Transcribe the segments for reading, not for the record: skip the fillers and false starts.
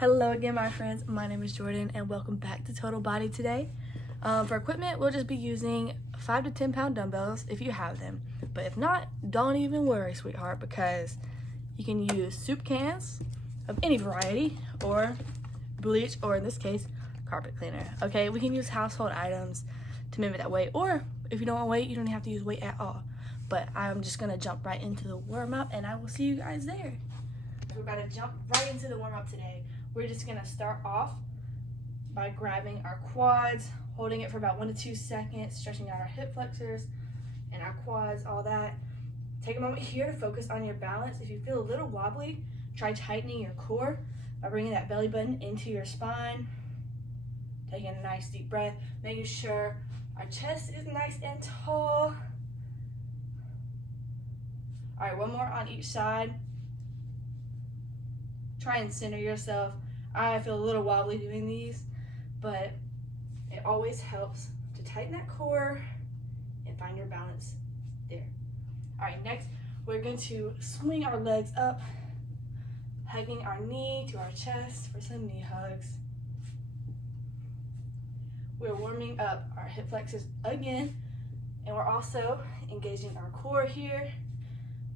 Hello again, my friends. My name is Jordan, and welcome back to Total Body today. For equipment, we'll just be using 5 to 10 pound dumbbells if you have them. But if not, don't even worry, sweetheart, because you can use soup cans of any variety, or bleach, or in this case, carpet cleaner. Okay, we can use household items to mimic that weight, or if you don't want weight, you don't have to use weight at all. But I'm just gonna jump right into the warm-up, and I will see you guys there. We're about to jump right into the warm-up today. We're just gonna start off by grabbing our quads, holding it for about 1 to 2 seconds, stretching out our hip flexors and our quads, all that. Take a moment here to focus on your balance. If you feel a little wobbly, try tightening your core by bringing that belly button into your spine. Taking a nice deep breath, making sure our chest is nice and tall. All right, one more on each side. Try and center yourself. I feel a little wobbly doing these, but it always helps to tighten that core and find your balance there. All right, next, we're going to swing our legs up, hugging our knee to our chest for some knee hugs. We're warming up our hip flexors again, and we're also engaging our core here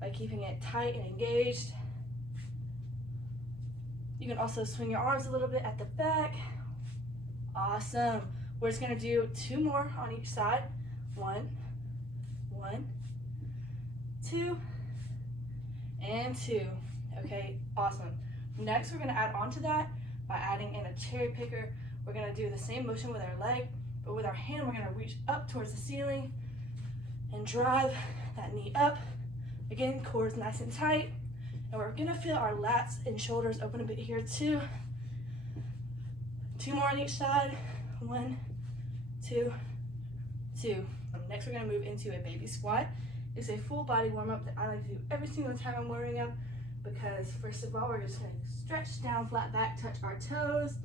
by keeping it tight and engaged. You can also swing your arms a little bit at the back. Awesome. We're just gonna do 2 more on each side. 1, 2, and 2. Okay, awesome. Next, we're gonna add on to that by adding in a cherry picker. We're gonna do the same motion with our leg, but with our hand, we're gonna reach up towards the ceiling and drive that knee up. Again, core is nice and tight. And we're gonna feel our lats and shoulders open a bit here too. 2 more on each side. 1, 2, 2. Next, we're gonna move into a baby squat. It's a full body warm up that I like to do every single time I'm warming up, because first of all, we're just gonna stretch down, flat back, touch our toes,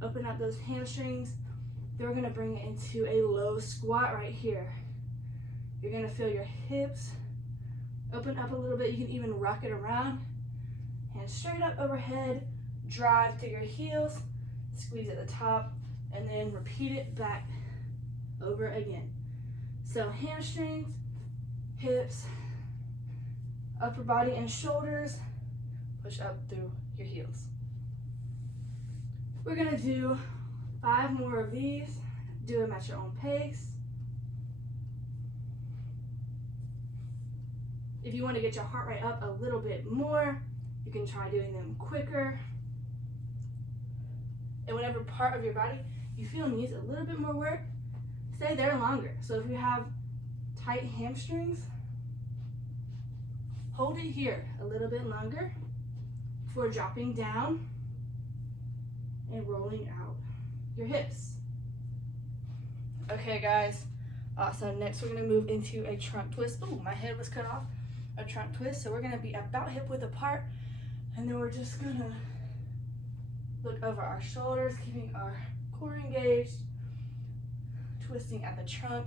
open up those hamstrings. Then we're gonna bring it into a low squat right here. You're gonna feel your hips open up a little bit. You can even rock it around. Hands straight up overhead, drive through your heels, squeeze at the top, and then repeat it back over again. So hamstrings, hips, upper body and shoulders, push up through your heels. We're gonna do 5 more of these. Do them at your own pace. If you want to get your heart rate up a little bit more, you can try doing them quicker. And whatever part of your body you feel needs a little bit more work, stay there longer. So if you have tight hamstrings, hold it here a little bit longer before dropping down and rolling out your hips. Okay, guys. Awesome. Next, we're going to move into a trunk twist. Oh, my head was cut off. A trunk twist. So we're going to be about hip width apart, and then we're just going to look over our shoulders, keeping our core engaged, twisting at the trunk.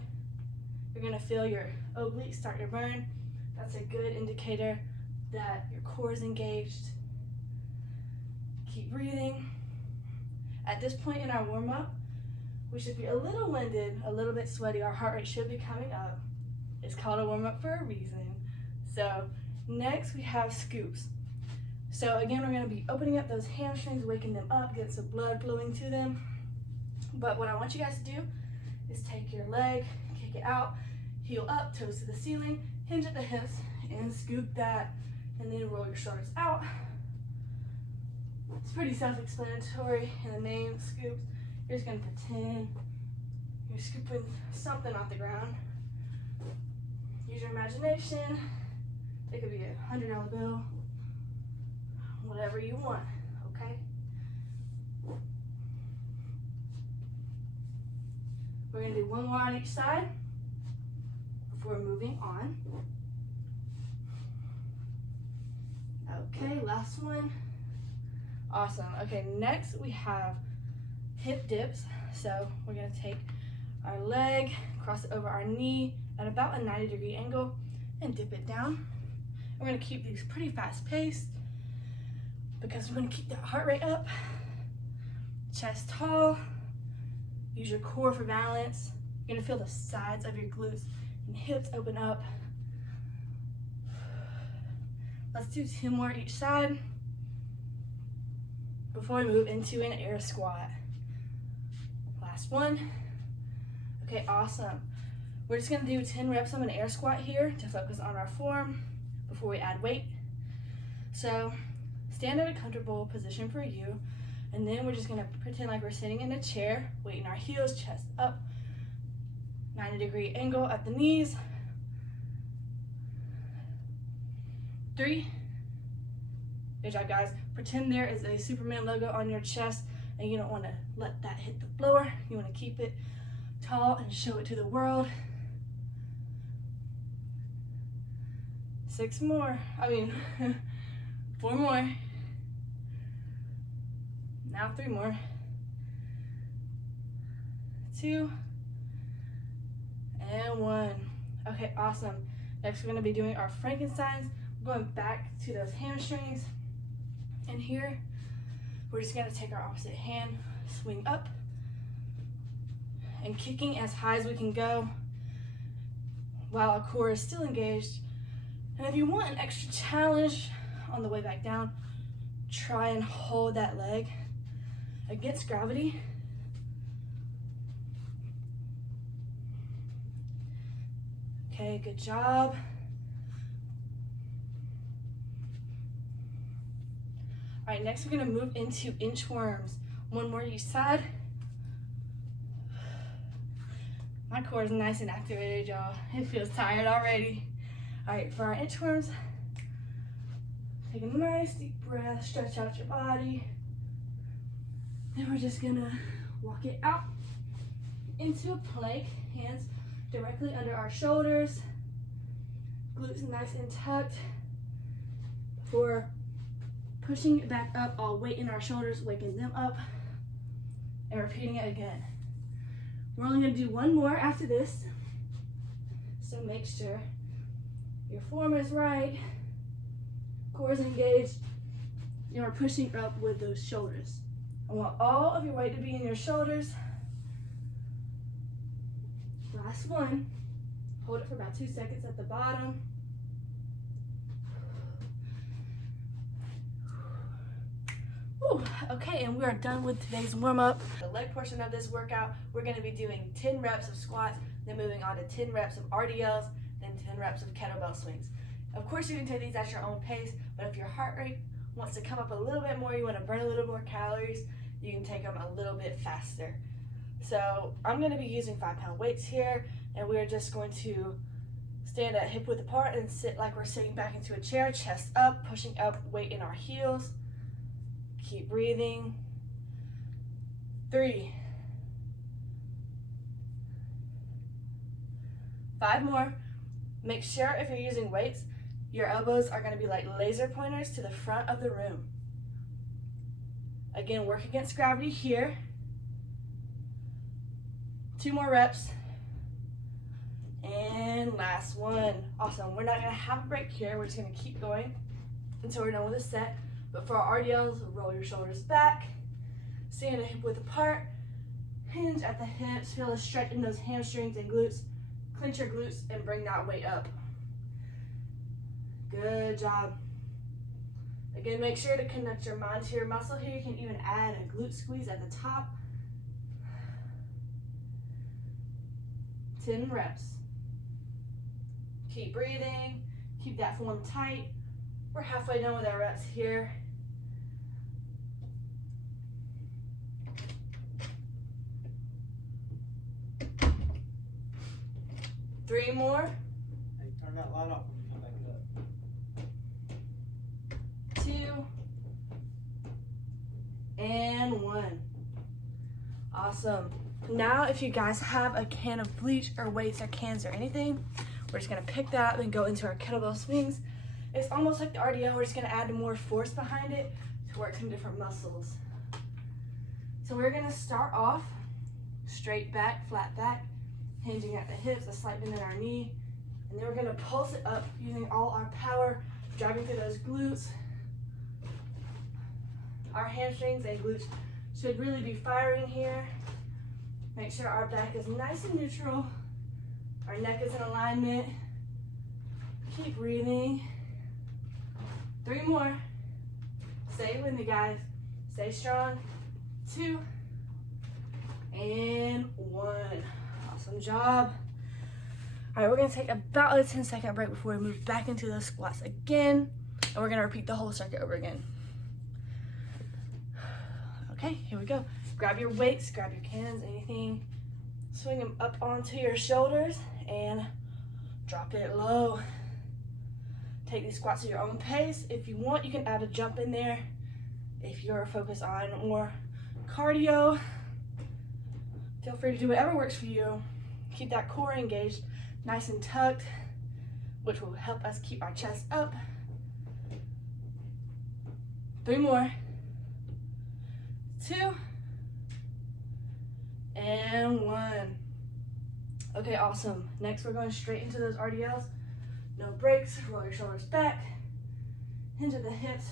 You're going to feel your obliques start to burn. That's a good indicator that your core is engaged. Keep breathing. At this point in our warm-up, we should be a little winded, a little bit sweaty. Our heart rate should be coming up. It's called a warm-up for a reason. So next we have scoops. So again, we're gonna be opening up those hamstrings, waking them up, get some blood flowing to them. But what I want you guys to do is take your leg, kick it out, heel up, toes to the ceiling, hinge at the hips, and scoop that, and then roll your shoulders out. It's pretty self-explanatory in the name, scoops. You're just gonna pretend you're scooping something off the ground. Use your imagination. It could be a $100 bill, whatever you want, okay? We're gonna do 1 more on each side before moving on. Okay, last one. Awesome. Okay, next we have hip dips. So we're gonna take our leg, cross it over our knee at about a 90-degree angle, and dip it down. We're gonna keep these pretty fast paced because we're gonna keep that heart rate up. chest tall. Use your core for balance. You're gonna feel the sides of your glutes and hips open up. Let's do 2 more each side before we move into an air squat. Last one. Okay, awesome. We're just gonna do 10 reps of an air squat here to focus on our form before we add weight. So stand at a comfortable position for you, and then we're just gonna pretend like we're sitting in a chair, weight in our heels, chest up, 90-degree angle at the knees. 3. Good job, guys. Pretend there is a Superman logo on your chest and you don't want to let that hit the floor. You want to keep it tall and show it to the world. 6 more. 4 more. Now 3 more. 2 and 1. Okay, awesome. Next, we're going to be doing our Frankensteins. We're going back to those hamstrings. And here, we're just going to take our opposite hand, swing up, and kicking as high as we can go while our core is still engaged. And if you want an extra challenge on the way back down, try and hold that leg against gravity. Okay, good job. All right, next we're gonna move into inchworms. 1 more each side. My core is nice and activated, y'all. It feels tired already. All right, for our inchworms, take a nice deep breath, stretch out your body. Then we're just gonna walk it out into a plank, hands directly under our shoulders, glutes nice and tucked. For pushing it back up, all weight in our shoulders, waking them up, and repeating it again. We're only gonna do 1 more after this, so make sure your form is right, core is engaged, and we're pushing up with those shoulders. I want all of your weight to be in your shoulders. Last one. Hold it for about 2 seconds at the bottom. Whew. Okay, and we are done with today's warm-up. The leg portion of this workout, we're going to be doing 10 reps of squats, then moving on to 10 reps of RDLs, then 10 reps of kettlebell swings. Of course, you can take these at your own pace, but if your heart rate wants to come up a little bit more, you want to burn a little more calories, you can take them a little bit faster. So I'm going to be using 5-pound weights here, and we're just going to stand at hip width apart and sit like we're sitting back into a chair, chest up, pushing up, weight in our heels. Keep breathing. 3. 5 more. Make sure if you're using weights, your elbows are going to be like laser pointers to the front of the room. Again, work against gravity here. 2 more reps. And last one. Awesome. We're not going to have a break here. We're just going to keep going until we're done with this set. But for our RDLs, roll your shoulders back, stand at hip width apart, hinge at the hips, feel a stretch in those hamstrings and glutes, clench your glutes and bring that weight up. Good job. Again, make sure to connect your mind to your muscle here. You can even add a glute squeeze at the top. 10 reps. Keep breathing, keep that form tight. We're halfway done with our reps here. Three more. Hey, turn that light off when you come back up. 2 and 1. Awesome. Now if you guys have a can of bleach or weights or cans or anything, we're just gonna pick that up and go into our kettlebell swings. It's almost like the RDL, we're just gonna add more force behind it to work some different muscles. So we're gonna start off straight back, flat back, hinging at the hips, a slight bend in our knee, and then we're gonna pulse it up using all our power, driving through those glutes, our hamstrings and glutes, should really be firing here. Make sure our back is nice and neutral. Our neck is in alignment. Keep breathing. 3 more. Stay with me, guys. Stay strong. 2 and 1. Awesome job. All right, we're gonna take about a 10-second break before we move back into those squats again. And we're gonna repeat the whole circuit over again. Okay, here we go. Grab your weights, grab your cans, anything. Swing them up onto your shoulders and drop it low. Take these squats at your own pace. If you want, you can add a jump in there. If you're focused on more cardio, feel free to do whatever works for you. Keep that core engaged, nice and tucked, which will help us keep our chest up. 3 more. 2 and 1. Okay, awesome. Next, we're going straight into those RDLs. No breaks. Roll your shoulders back, hinge at the hips,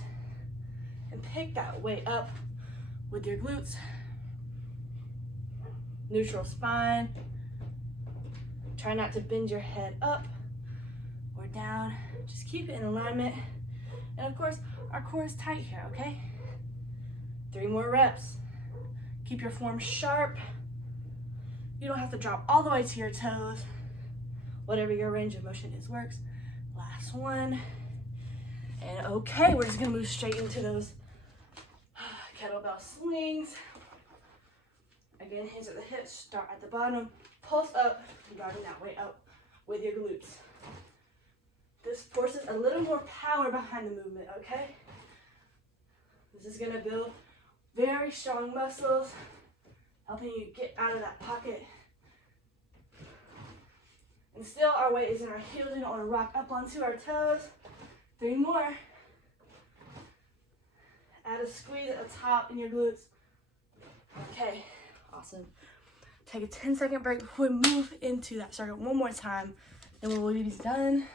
and pick that weight up with your glutes. Neutral spine. Try not to bend your head up or down. Just keep it in alignment. And of course, our core is tight here, okay? 3 more reps. Keep your form sharp. You don't have to drop all the way to your toes. Whatever your range of motion is works. Last one. And okay, we're just gonna move straight into those kettlebell swings. Again, hands at the hips, start at the bottom, pulse up, driving that weight up with your glutes. This forces a little more power behind the movement, okay? This is gonna build very strong muscles, helping you get out of that pocket. And still, our weight is in our heels. We don't want to rock up onto our toes. 3 more. Add a squeeze at the top in your glutes. Okay, awesome. Take a 10-second break before we move into that circuit one more time. Then we will be done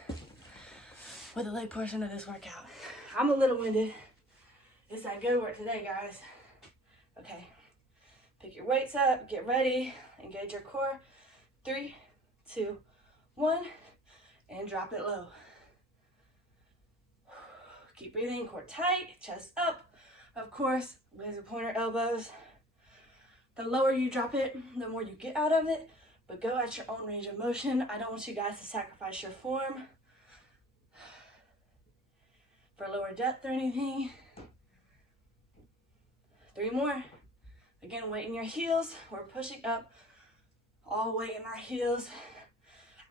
with the leg portion of this workout. I'm a little winded. It's that good work today, guys. Okay, pick your weights up, get ready, engage your core. 3, 2, 1, and drop it low. Keep breathing, core tight, chest up. Of course, laser pointer elbows. The lower you drop it, the more you get out of it, but go at your own range of motion. I don't want you guys to sacrifice your form for lower depth or anything. 3 more. Again, weight in your heels. We're pushing up, all weight in our heels,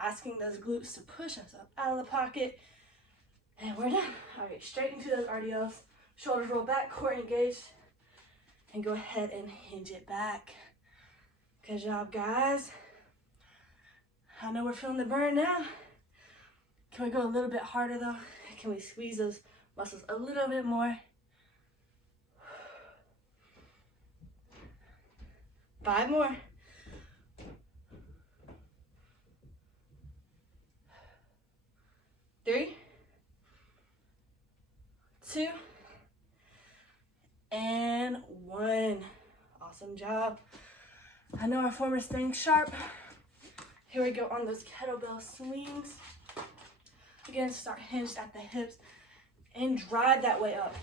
asking those glutes to push us up out of the pocket. And we're done. All right, straight into those RDLs. Shoulders roll back, core engaged. And go ahead and hinge it back. Good job, guys. I know we're feeling the burn now. Can we go a little bit harder though? Can we squeeze those muscles a little bit more? 5 more. 3, 2, and 1. Awesome job. I know our form is staying sharp. Here we go on those kettlebell swings. Again, start hinged at the hips and drive that weight up.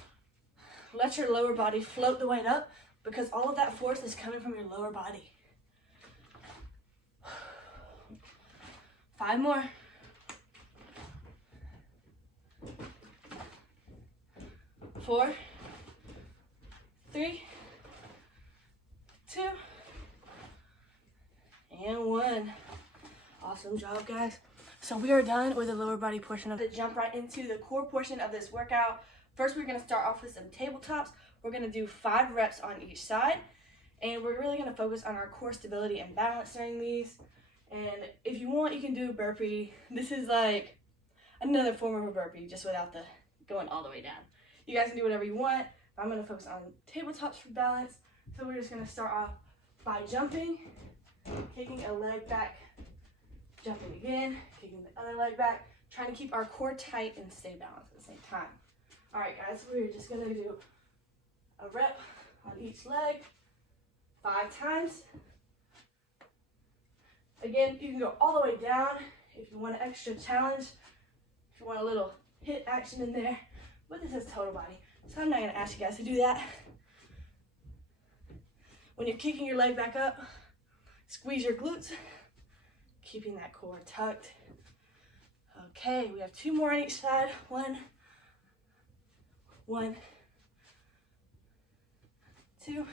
Let your lower body float the weight up because all of that force is coming from your lower body. 5 more. 4, 3, 2, and 1. Awesome job, guys. So we are done with the lower body portion of it. Jump right into the core portion of this workout. First, we're gonna start off with some tabletops. We're gonna do 5 reps on each side, and we're really gonna focus on our core stability and balance during these. And if you want, you can do a burpee. This is like another form of a burpee, just without the going all the way down. You guys can do whatever you want. I'm gonna focus on tabletops for balance. So we're just gonna start off by jumping, kicking a leg back, jumping again, kicking the other leg back, trying to keep our core tight and stay balanced at the same time. All right, guys, we're just gonna do a rep on each leg. 5 times. Again, you can go all the way down if you want an extra challenge, if you want a little hit action in there, but this is total body, so I'm not gonna ask you guys to do that. When you're kicking your leg back up, squeeze your glutes, keeping that core tucked. Okay, we have 2 more on each side. 1, 2,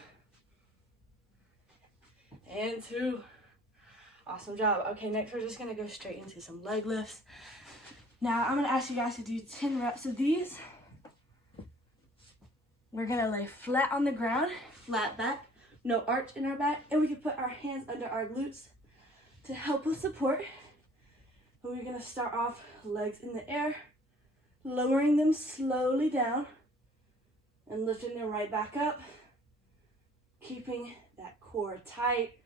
and 2. Awesome job. Okay, next we're just gonna go straight into some leg lifts. Now I'm gonna ask you guys to do 10 reps of these. We're gonna lay flat on the ground, flat back, no arch in our back, and we can put our hands under our glutes to help with support. And we're gonna start off legs in the air, lowering them slowly down, and lifting them right back up, keeping that core tight.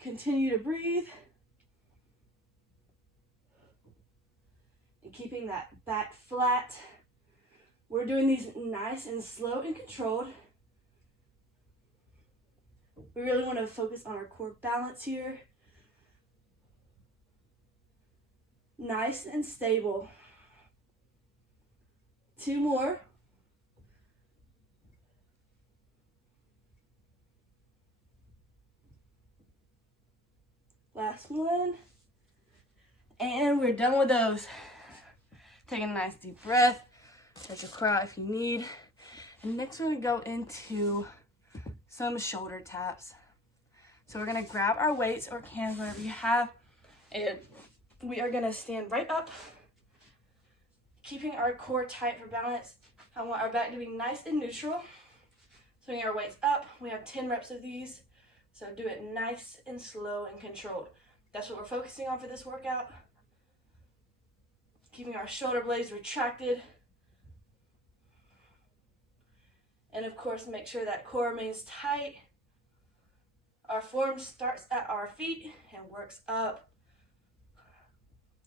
Continue to breathe. And keeping that back flat. We're doing these nice and slow and controlled. We really want to focus on our core balance here. Nice and stable. 2 more. Last one. And we're done with those. Take a nice deep breath. Take a core out if you need. And next we're gonna go into some shoulder taps. So we're gonna grab our weights or cans, whatever you have, and we are gonna stand right up, keeping our core tight for balance. I want our back to be nice and neutral. Swing our weights up. We have 10 reps of these. So do it nice and slow and controlled. That's what we're focusing on for this workout. Keeping our shoulder blades retracted. And of course, make sure that core remains tight. Our form starts at our feet and works up.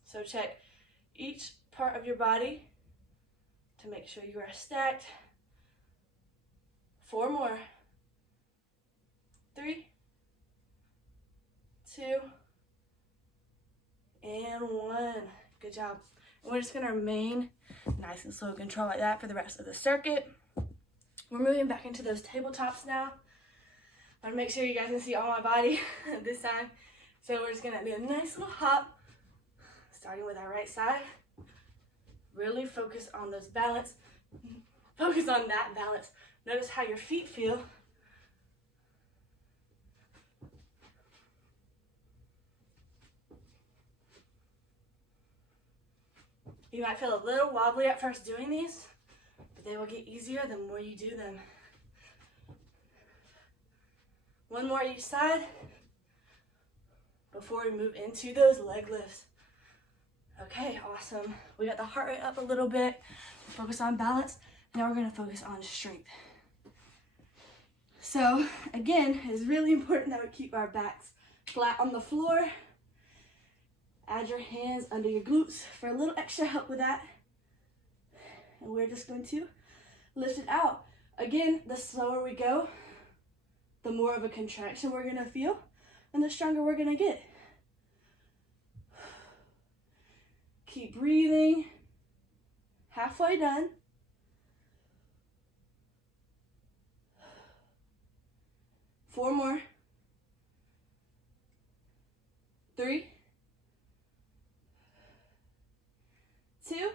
So check each part of your body to make sure you are stacked. 4 more. 3, 2, and 1. Good job. And we're just gonna remain nice and slow control like that for the rest of the circuit. We're moving back into those tabletops now. I wanna make sure you guys can see all my body this time. So we're just gonna do a nice little hop, starting with our right side. Really focus on those balance. Focus on that balance. Notice how your feet feel. You might feel a little wobbly at first doing these, but they will get easier the more you do them. 1 more each side before we move into those leg lifts. Okay, awesome. We got the heart rate up a little bit. Focus on balance. Now we're gonna focus on strength. So again, it's really important that we keep our backs flat on the floor. Add your hands under your glutes for a little extra help with that. And we're just going to lift it out. Again, the slower we go, the more of a contraction we're gonna feel, and the stronger we're gonna get. Keep breathing. Halfway done. 4 more. 3, 2,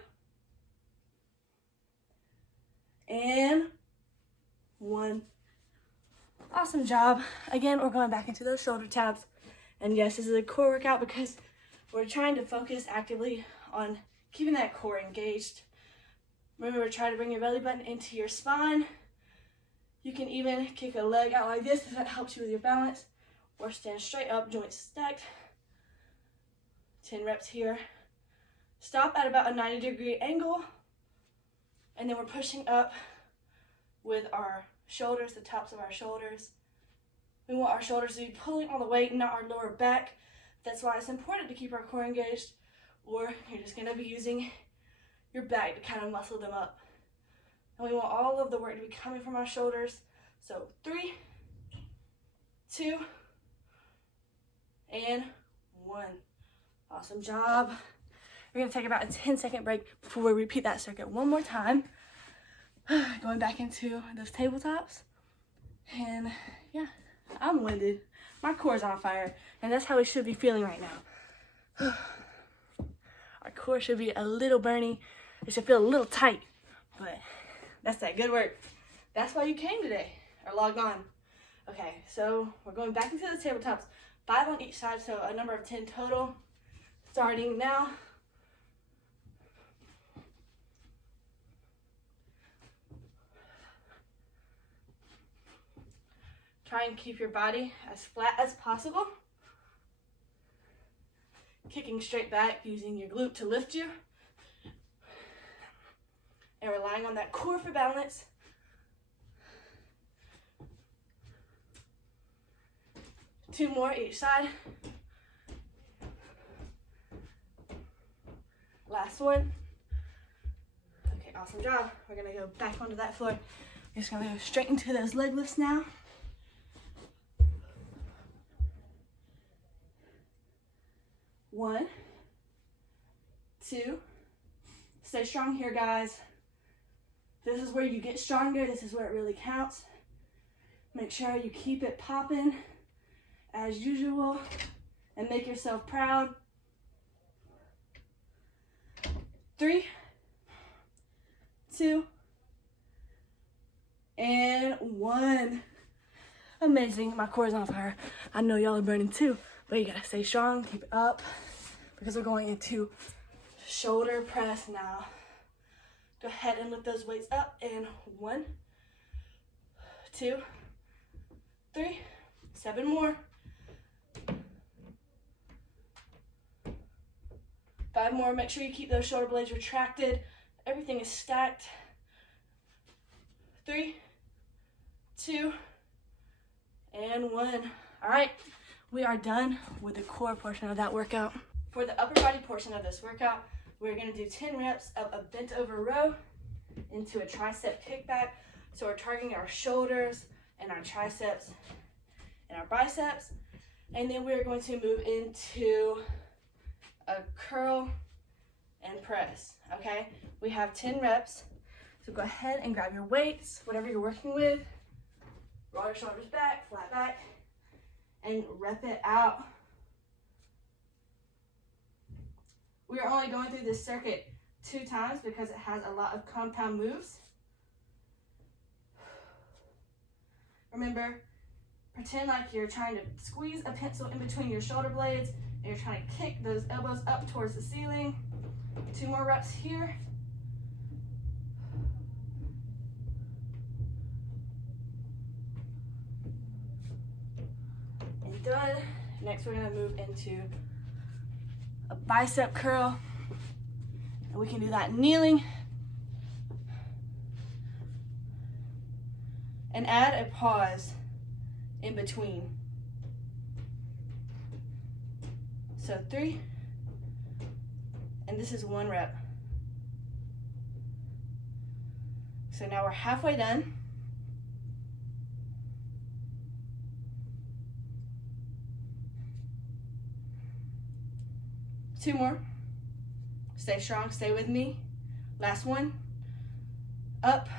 and 1. Awesome job. Again, we're going back into those shoulder taps. And yes, this is a core workout because we're trying to focus actively on keeping that core engaged. Remember, try to bring your belly button into your spine. You can even kick a leg out like this if that helps you with your balance, or stand straight up, joints stacked. 10 reps here. Stop at about a 90-degree angle, and then we're pushing up with our shoulders, the tops of our shoulders. We want our shoulders to be pulling on the weight, not our lower back. That's why it's important to keep our core engaged, or you're just gonna be using your back to kind of muscle them up. And we want all of the work to be coming from our shoulders, So 3, 2, and 1. Awesome job. We're gonna take about a 10-second break before we repeat that circuit one more time. Going back into those tabletops. And yeah, I'm winded. My core's on fire, and that's how we should be feeling right now. Our core should be a little burny. It should feel a little tight, but that's that good work. That's why you came today, or logged on. Okay, so we're going back into the tabletops, 5 on each side, so a number of 10 total. Starting now. Try and keep your body as flat as possible. Kicking straight back, using your glute to lift you. And relying on that core for balance. Two more each side. Last one. Okay, awesome job. We're gonna go back onto that floor. We're just gonna go straight into those leg lifts now. One, 2. Stay strong here, guys. This is where you get stronger. This is where it really counts. Make sure you keep it popping as usual and make yourself proud. 3, 2, and 1. Amazing. My core's on fire. I know y'all are burning too, but you gotta stay strong, keep it up, because we're going into shoulder press now. Go ahead and lift those weights up. And 1, 2, 3, 7 more. 5 more. Make sure you keep those shoulder blades retracted. Everything is stacked. 3, 2, and 1. All right, we are done with the core portion of that workout. For the upper body portion of this workout, we're gonna do 10 reps of a bent over row into a tricep kickback. So we're targeting our shoulders and our triceps and our biceps. And then we're going to move into a curl and press, okay? We have 10 reps. So go ahead and grab your weights, whatever you're working with. Roll your shoulders back, flat back, and rep it out. We are only going through this circuit 2 times because it has a lot of compound moves. Remember, pretend like you're trying to squeeze a pencil in between your shoulder blades and you're trying to kick those elbows up towards the ceiling. 2 more reps here. And done. Next, we're gonna move into a bicep curl. And we can do that kneeling. And add a pause in between. So 3, and this is 1 rep. So now we're halfway done. Two more. Stay strong, stay with me. Last one. Up,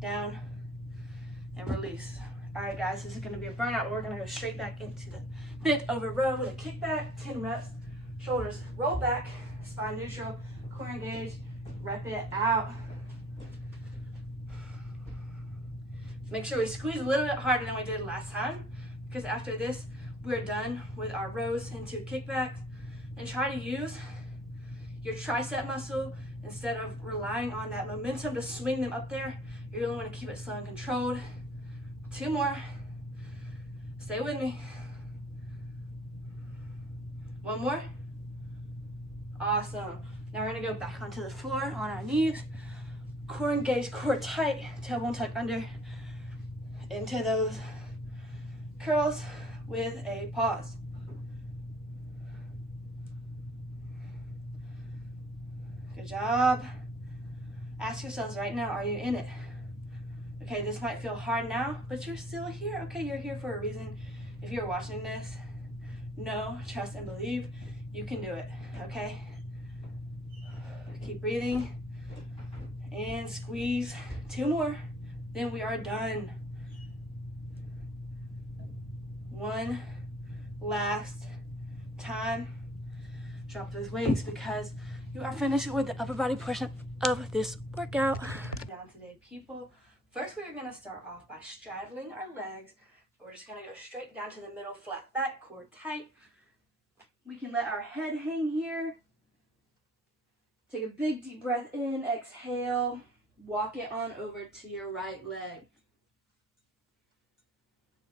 down, and release. All right, guys, this is gonna be a burnout. We're gonna go straight back into the bent over row with a kickback, 10 reps. Shoulders roll back, spine neutral, core engaged, rep it out. Make sure we squeeze a little bit harder than we did last time, because after this, we're done with our rows into kickbacks. And try to use your tricep muscle instead of relying on that momentum to swing them up there. You really want to keep it slow and controlled. 2 more. Stay with me. 1 more. Awesome. Now we're going to go back onto the floor on our knees. Core engaged, core tight, tailbone tuck under into those curls with a pause. Good job. Ask yourselves right now, are you in it? Okay, this might feel hard now, but you're still here. Okay, you're here for a reason. If you're watching this, know, trust, and believe you can do it, okay? Keep breathing and squeeze. 2 more, then we are done. 1 last time. Drop those weights because you are finished with the upper body portion of this workout. Down today, people. First, we are going to start off by straddling our legs. We're just going to go straight down to the middle, flat back, core tight. We can let our head hang here. Take a big deep breath in, exhale. Walk it on over to your right leg.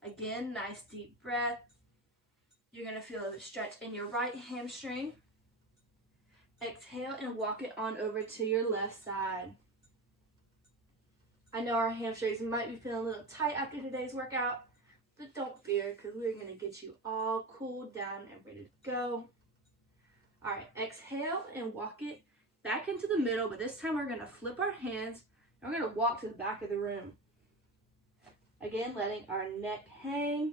Again, nice deep breath. You're going to feel a stretch in your right hamstring. Exhale and walk it on over to your left side. I know our hamstrings might be feeling a little tight after today's workout, but don't fear because we're going to get you all cooled down and ready to go. All right, exhale and walk it back into the middle, but this time we're going to flip our hands and we're going to walk to the back of the room. Again, letting our neck hang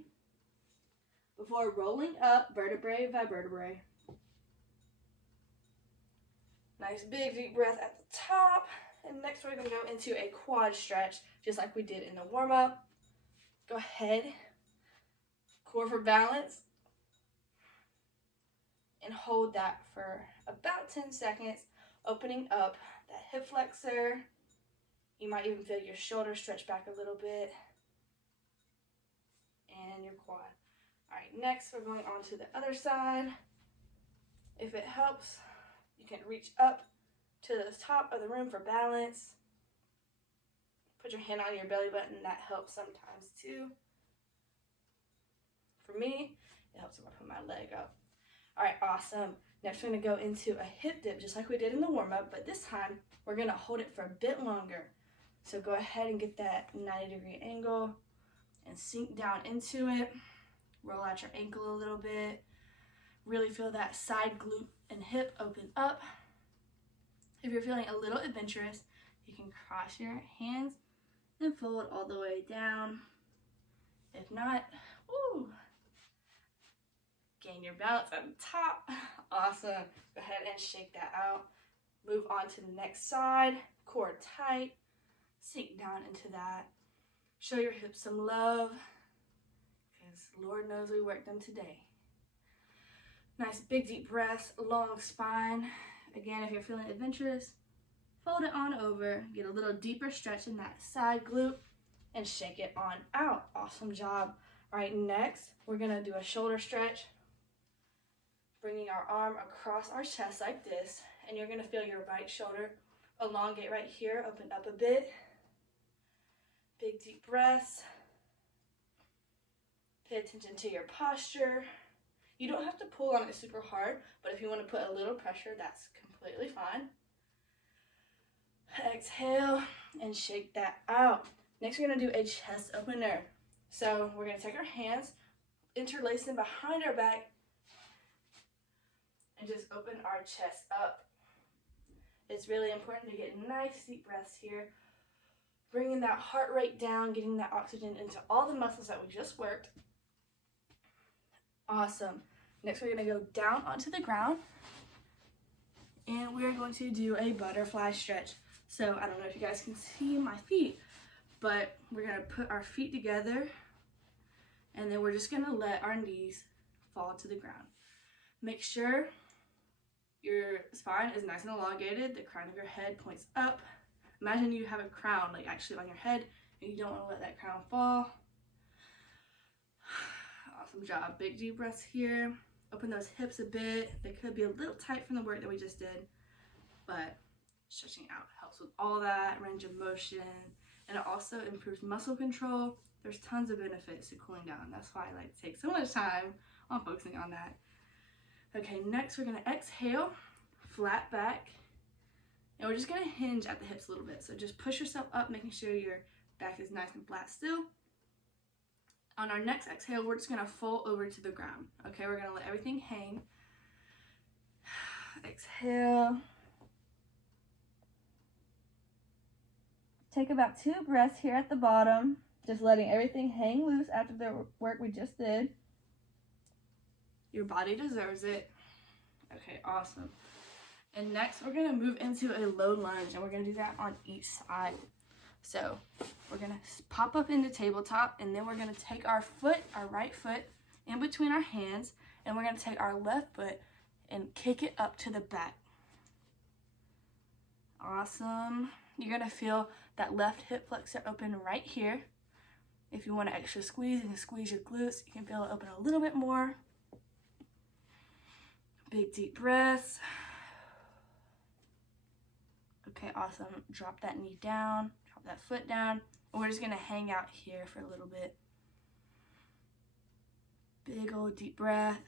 before rolling up vertebrae by vertebrae. Nice big deep breath at the top. And next we're going to go into a quad stretch, just like we did in the warm-up. Go ahead, core for balance, and hold that for about 10 seconds, opening up that hip flexor. You might even feel your shoulders stretch back a little bit, and your quad. All right, next we're going on to the other side. If it helps, you can reach up to the top of the room for balance. Put your hand on your belly button, that helps sometimes too. For me, it helps if I put my leg up. All right, awesome. Next, we're gonna go into a hip dip, just like we did in the warm-up, but this time, we're gonna hold it for a bit longer. So go ahead and get that 90-degree angle and sink down into it. Roll out your ankle a little bit. Really feel that side glute and hip open up. If you're feeling a little adventurous, you can cross your hands and fold all the way down. If not, woo, gain your balance at the top. Awesome. Go ahead and shake that out. Move on to the next side. Core tight. Sink down into that. Show your hips some love, because Lord knows we worked them today. Nice big deep breaths, long spine. Again, if you're feeling adventurous, fold it on over, get a little deeper stretch in that side glute, and shake it on out. Awesome job. All right, next, we're gonna do a shoulder stretch, bringing our arm across our chest like this, and you're gonna feel your right shoulder elongate right here, open up a bit. Big deep breaths. Pay attention to your posture. You don't have to pull on it super hard, but if you want to put a little pressure, that's completely fine. Exhale and shake that out. Next, we're going to do a chest opener. So we're going to take our hands, interlace them behind our back, and just open our chest up. It's really important to get nice deep breaths here. Bringing that heart rate down, getting that oxygen into all the muscles that we just worked. Awesome. Next, we're going to go down onto the ground, and we're going to do a butterfly stretch. So I don't know if you guys can see my feet, but we're going to put our feet together, and then we're just going to let our knees fall to the ground. Make sure your spine is nice and elongated. The crown of your head points up. Imagine you have a crown like actually on your head, and you don't want to let that crown fall. Awesome job. Big deep breaths here. Open those hips a bit. They could be a little tight from the work that we just did, but stretching out helps with all that range of motion, and it also improves muscle control. There's tons of benefits to cooling down. That's why I like to take so much time on focusing on that. Okay, next we're gonna exhale, flat back, and we're just gonna hinge at the hips a little bit. So just push yourself up, making sure your back is nice and flat still. On our next exhale, we're just gonna fold over to the ground. Okay, we're gonna let everything hang. Exhale. take about 2 breaths here at the bottom, just letting everything hang loose after the work we just did. Your body deserves it. Okay, awesome. And next we're gonna move into a low lunge, and we're gonna do that on each side. So we're gonna pop up into tabletop, and then we're gonna take our foot, our right foot, in between our hands, and we're gonna take our left foot and kick it up to the back. Awesome. You're gonna feel that left hip flexor open right here. If you want to extra squeeze, you can squeeze your glutes. You can feel it open a little bit more. Big deep breaths. Okay, awesome. Drop that knee down, drop that foot down. And we're just gonna hang out here for a little bit. Big old deep breath.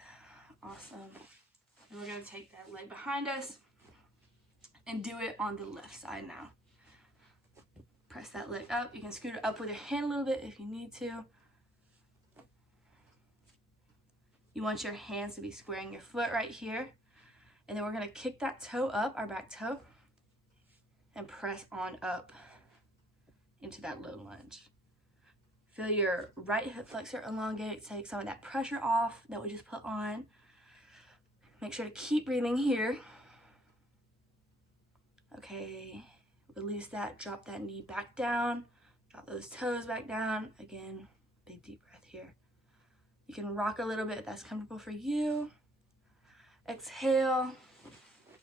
Awesome. And we're gonna take that leg behind us and do it on the left side now. Press that leg up. You can scoot it up with your hand a little bit if you need to. You want your hands to be squaring your foot right here. And then we're gonna kick that toe up, our back toe, and press on up into that low lunge. Feel your right hip flexor elongate, take some of that pressure off that we just put on. Make sure to keep breathing here. Okay, release that, drop that knee back down, drop those toes back down. Again, big deep breath here. You can rock a little bit if that's comfortable for you. Exhale.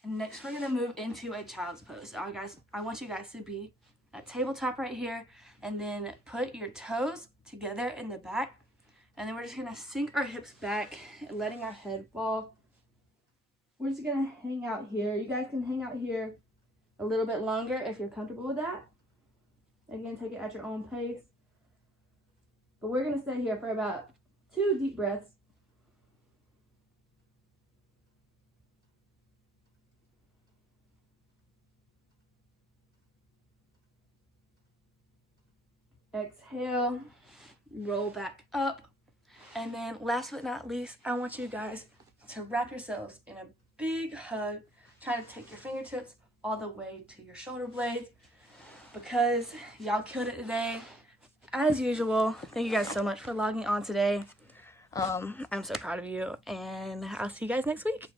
And next we're gonna move into a child's pose. So I want you guys to be at tabletop right here, and then put your toes together in the back. And then we're just gonna sink our hips back, letting our head fall. We're just gonna hang out here. You guys can hang out here a little bit longer if you're comfortable with that. Again, take it at your own pace. But we're gonna stay here for about 2 deep breaths. Exhale, roll back up. And then last but not least, I want you guys to wrap yourselves in a big hug, trying to take your fingertips all the way to your shoulder blades, because y'all killed it today. As usual, thank you guys so much for logging on today. I'm so proud of you, and I'll see you guys next week.